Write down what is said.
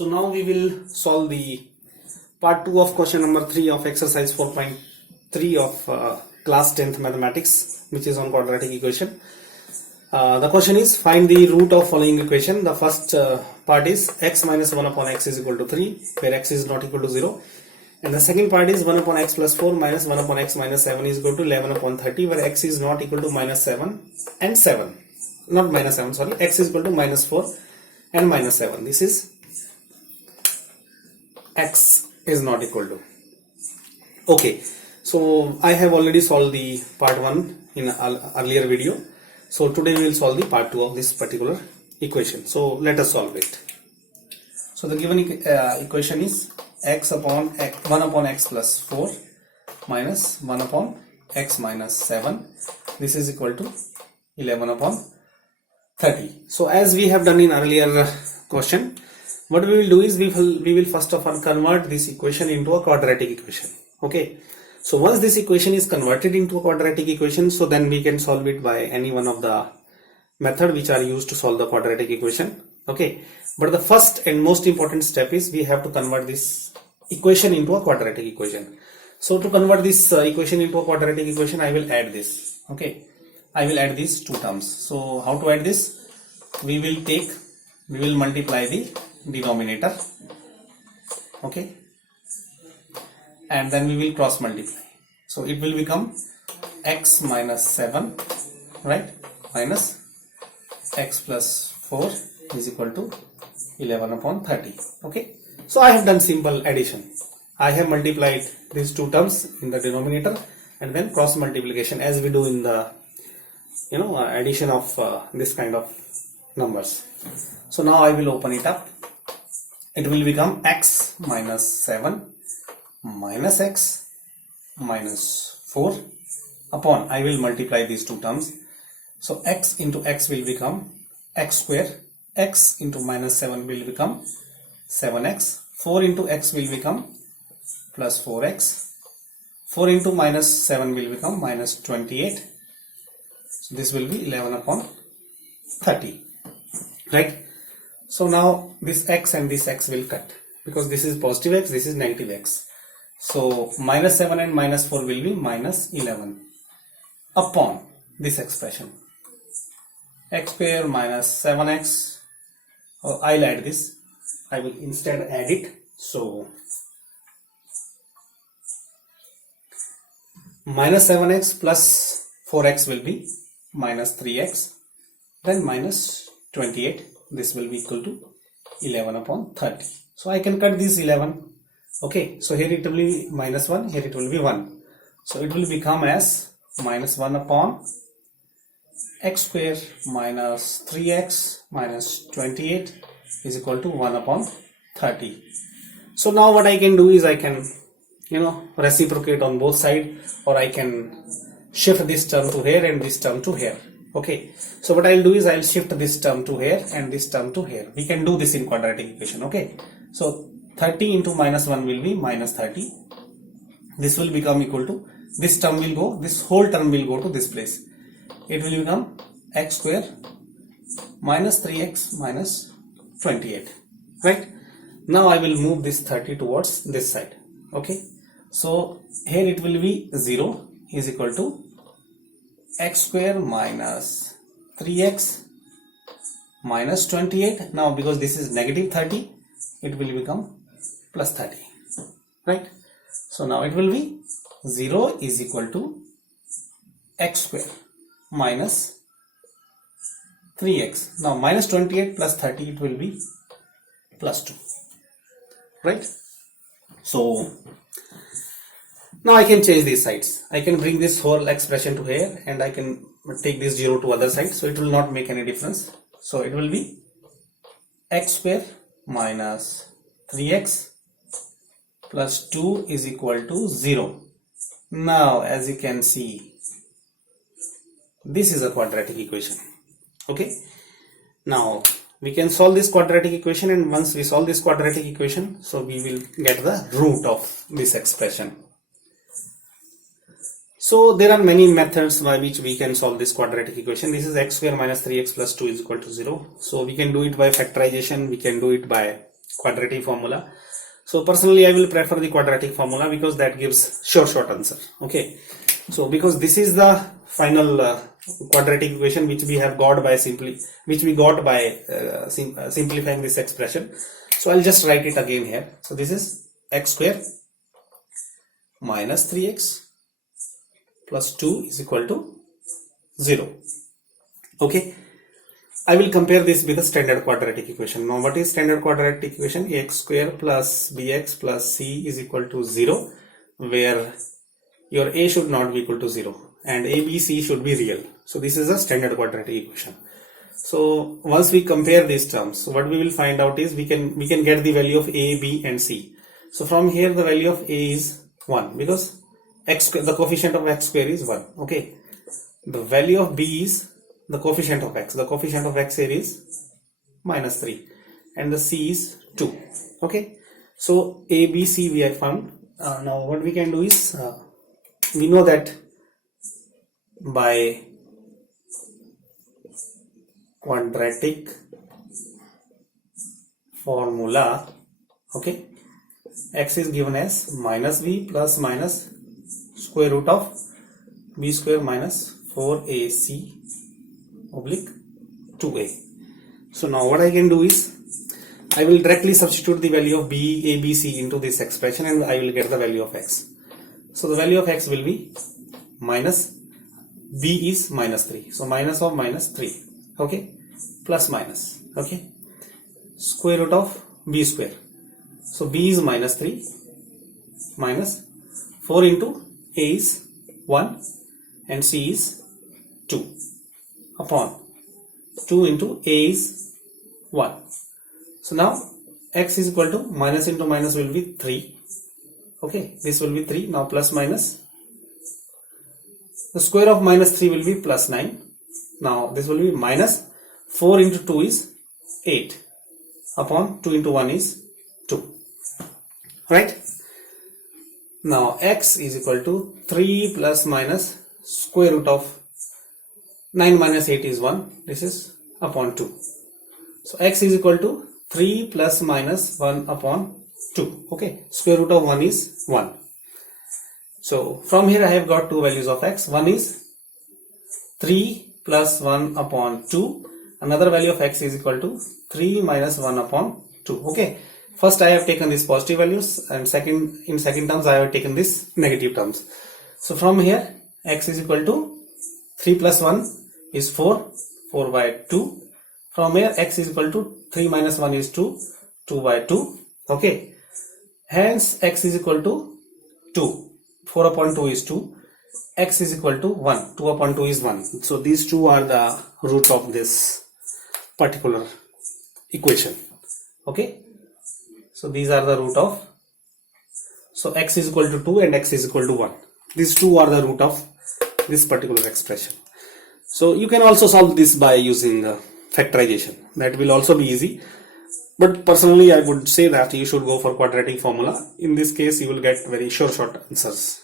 So now we will solve the part 2 of question number 3 of exercise 4.3 of class 10th mathematics, which is on quadratic equation. The question is find the root of following equation. The first part is x minus 1 upon x is equal to 3, where x is not equal to 0. And the second part is 1 upon x plus 4 minus 1 upon x minus 7 is equal to 11 upon 30, where x is not equal to minus 7 and 7. Not minus 7, sorry. X is equal to minus 4 and minus 7. This is x is not equal to. Okay. So I have already solved the part 1 in an earlier video. So today we will solve the part 2 of this particular equation. So let us solve it. So the given equation is x upon x, 1 upon x plus 4 minus 1 upon x minus 7. This is equal to 11 upon 30. So as we have done in earlier question, what we will do is we will first of all convert this equation into a quadratic equation. Okay. So once this equation is converted into a quadratic equation, so then we can solve it by any one of the method which are used to solve the quadratic equation. Okay. But the first and most important step is we have to convert this equation into a quadratic equation. So to convert this equation into a quadratic equation, I will add this. Okay. I will add these two terms. So how to add this? We will multiply the denominator. Okay. And then we will cross multiply. So it will become x minus 7, right, minus x plus 4 is equal to 11 upon 30. Okay. So I have done simple addition. I have multiplied these two terms in the denominator and then cross multiplication as we do in the addition of this kind of numbers. So now I will open it up. It will become x minus 7 minus x minus 4 upon, I will multiply these two terms. So x into x will become x square, x into minus 7 will become 7x, 4 into x will become plus 4x, 4 into minus 7 will become minus 28. So this will be 11 upon 30, right? So now this x and this x will cut because this is positive x, this is negative x. So minus 7 and minus 4 will be minus 11 upon this expression, x square minus 7x. I'll add this. I will instead add it. So minus 7x plus 4x will be minus 3x, then minus 28. This will be equal to 11 upon 30. So I can cut this 11. Okay, so here it will be minus 1, here it will be 1. So it will become as minus 1 upon x square minus 3x minus 28 is equal to 1 upon 30. So now what I can do is I can reciprocate on both sides, or I can shift this term to here and this term to here. Okay, so what I'll do is I'll shift this term to here and this term to here. We can do this in quadratic equation. Okay, so 30 into minus 1 will be minus 30. This will become equal to, this term will go, this whole term will go to this place. It will become x square minus 3x minus 28, right? Now I will move this 30 towards this side. Okay, so here it will be 0 is equal to x square minus 3x minus 28. Now because this is negative 30, it will become plus 30, right? So now it will be 0 is equal to x square minus 3x. Now minus 28 plus 30, it will be plus 2, right? So now I can change these sides. I can bring this whole expression to here and I can take this 0 to other side. So it will not make any difference. So it will be x square minus 3x plus 2 is equal to 0. Now as you can see, this is a quadratic equation. Okay. Now we can solve this quadratic equation, and once we solve this quadratic equation, so we will get the root of this expression. So there are many methods by which we can solve this quadratic equation. This is x square minus 3x plus 2 is equal to 0. So we can do it by factorization, we can do it by quadratic formula. So personally I will prefer the quadratic formula because that gives short answer. Okay, so because this is the final quadratic equation which we have got by simplifying this expression. So I'll just write it again here. So this is x square minus 3x plus 2 is equal to 0. Okay, I will compare this with the standard quadratic equation. Now what is standard quadratic equation? Ax square plus bx plus c is equal to 0, where your a should not be equal to 0 and a, b, c should be real. So this is a standard quadratic equation. So once we compare these terms, what we will find out is we can get the value of a, b and c. So from here the value of a is 1 because x square, the coefficient of x square is 1. Okay, the value of b is the coefficient of x. The coefficient of x here is minus 3 and the c is 2. Okay, so a, b, c we have found. Now what we can do is we know that by quadratic formula, okay, x is given as minus b plus minus square root of b square minus 4ac oblique 2a. So now what I can do is I will directly substitute the value of b, a, b, c into this expression and I will get the value of x. So the value of x will be minus, b is minus 3. So minus of minus 3. Okay, plus minus. Okay, square root of b square. So b is minus 3 minus 4 into a is 1 and c is 2 upon 2 into a is 1. So now x is equal to minus into minus will be 3. Okay, this will be 3. Now plus minus, the square of minus 3 will be plus 9. Now this will be minus 4 into 2 is 8 upon 2 into 1 is 2. Right? Now x is equal to 3 plus minus square root of 9 minus 8 is 1. This is upon 2. So x is equal to 3 plus minus 1 upon 2. Okay, square root of 1 is 1. So from here I have got two values of x. One is 3 plus 1 upon 2. Another value of x is equal to 3 minus 1 upon 2. Okay, first I have taken these positive values and in second terms I have taken this negative terms. So from here x is equal to 3 plus 1 is 4 by 2. From here x is equal to 3 minus 1 is 2 by 2. Okay, hence x is equal to 2. 4 upon 2 is 2. X is equal to 1. 2 upon 2 is 1. So these two are the root of this particular equation. Okay, so these are the root of, so x is equal to 2 and x is equal to 1. These two are the root of this particular expression. So you can also solve this by using factorization. That will also be easy, but personally I would say that you should go for quadratic formula. In this case you will get very short answers.